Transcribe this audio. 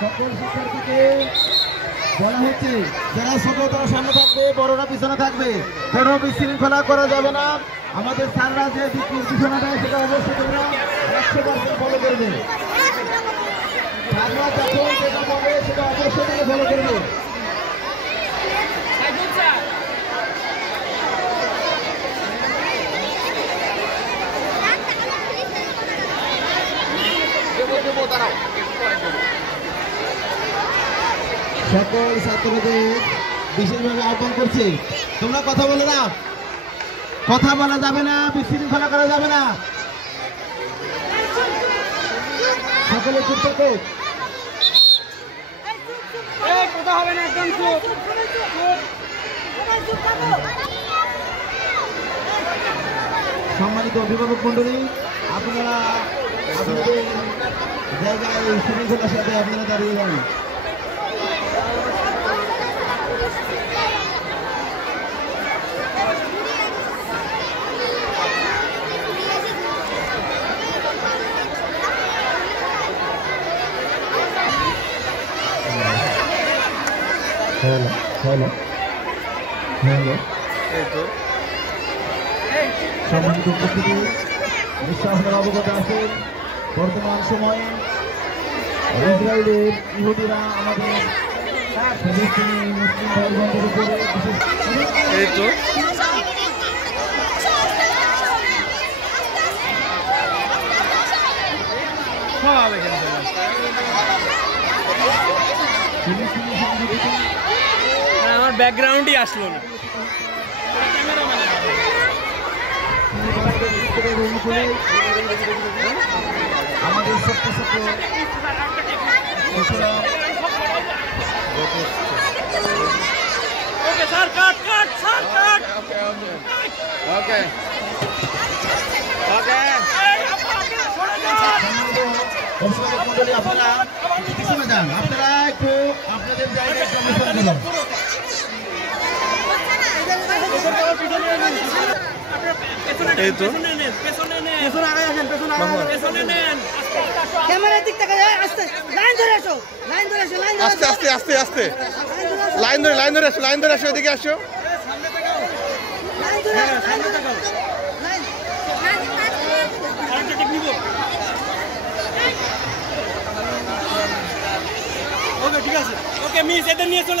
সকল শিক্ষার্থীকে বলা হচ্ছে যারা ছোট তারা সামনে থাকবে, বড়রা পিছনে থাকবে। কোনো বিশৃঙ্খলা করা যাবে না। আমাদের স্যাররা যে দিক নির্দেশনা দেয় সেটা অবশ্যই তোমরা 100% ফলো করবে। স্যাররা যখন যেটা বলে সেটা অবশ্যই তোমরা ফলো করবে। সকল ছাত্রদের বিশেষভাবে আহ্বান করছি, তোমরা কথা বলো না, কথা বলা যাবে না, বিশৃঙ্খলা করা যাবে না। সকলে চুপ থাকো, কথা হবে না, একদম চুপ। সম্মানিত অভিভাবক মন্ডলী, আপনারা আপনাদের জায়গায় শৃঙ্খলার সাথে আপনারা দাঁড়িয়ে যান। সম্মানিত উপস্থিতি, নিশ্চয় আপনারা অবগত আছেন বর্তমান সময়ে ইসরায়েলের ইহুদিরা আমাদের ফিলিস্তিনি মুসলিম ভাই বোনদের উপরে আমার ব্যাকগ্রাউন্ডই আসলো না। আমাদের ছোট্ট ছোট্ট ওকে স্যার, কাট কাট স্যার, কাট। ওকে ওকে আপনারা পিছনে যান, আপনারা একটু আপনাদের জায়গায় ক্যামেরার দিক থেকে আস্তে লাইন ধরে আসো, লাইন ধরে আসো, লাইন আস্তে আস্তে আস্তে আস্তে লাইন ধরে আসো, লাইন ধরে আসো, এদিকে আসো। ওকে ঠিক আছে, ওকে মিস এদের নিয়ে চলে